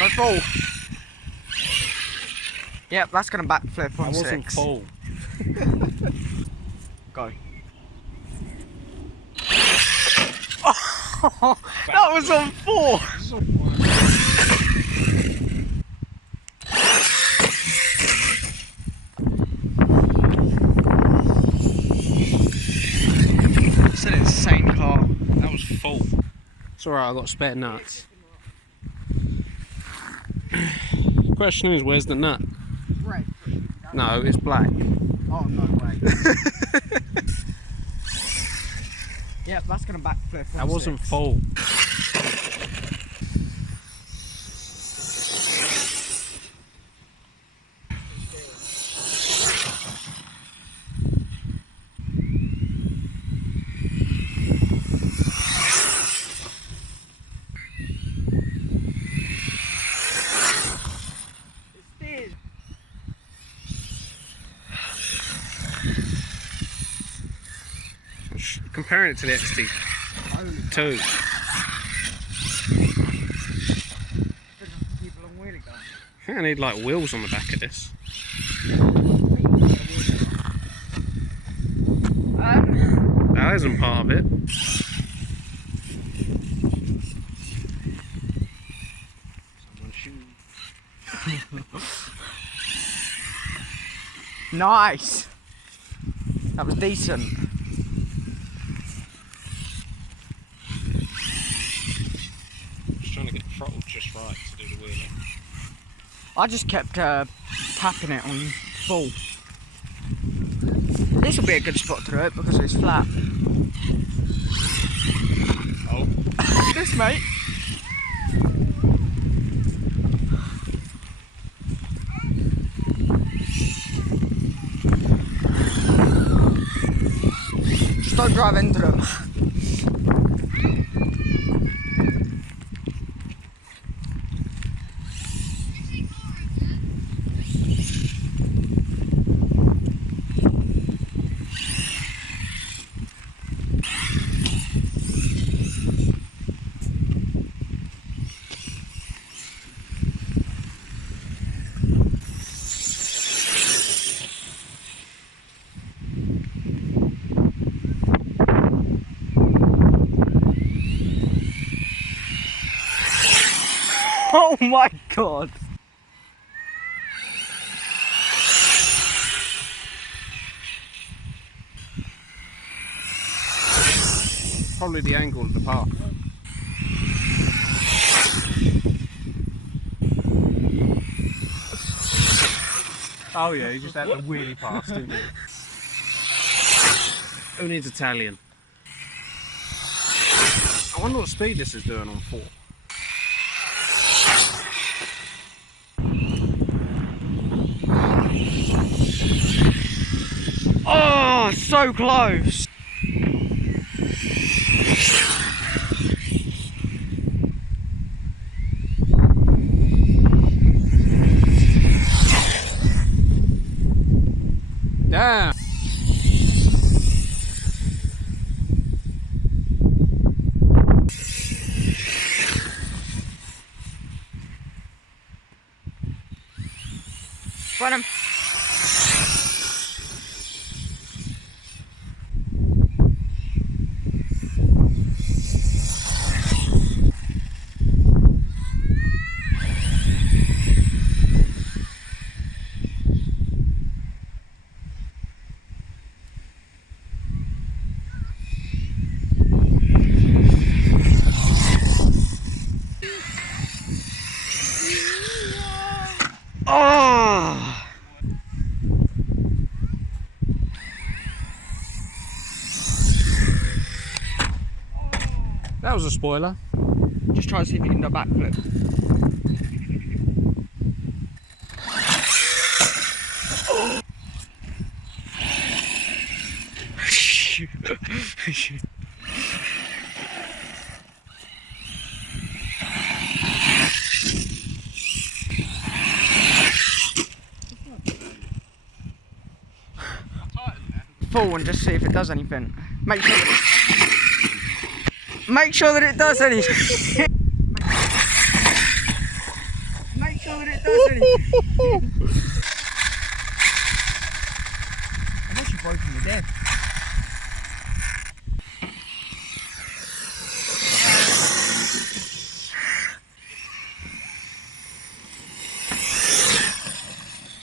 Don't fall. Yep, that's gonna backflip on 6. I wasn't full. Go. Oh, that was on 4. It's an insane car. That was full. It's alright, I got spare nuts. Question is, where's the nut? Red. No, it's black. Oh, no way. Yeah, that's gonna backflip on That wasn't 6. full. Comparing it to the XT2. I think I need like wheels on the back of this. That isn't part of it. Someone's shoe. Nice. That was decent. Just trying to get the throttle just right to do the wheelie. I just kept tapping it on full. This will be a good spot to do it because it's flat. Oh. This, mate. Just don't drive into them. Oh my god! Probably the angle of the path. Oh yeah, you just had the wheelie pass, didn't you? Who needs Italian? I wonder what speed this is doing on 4. Oh, so close! Damn! Run him! Oh! That was a spoiler. Just try to see if you can do a backflip. Full and just see if it does anything. Make sure that it does anything. That's really...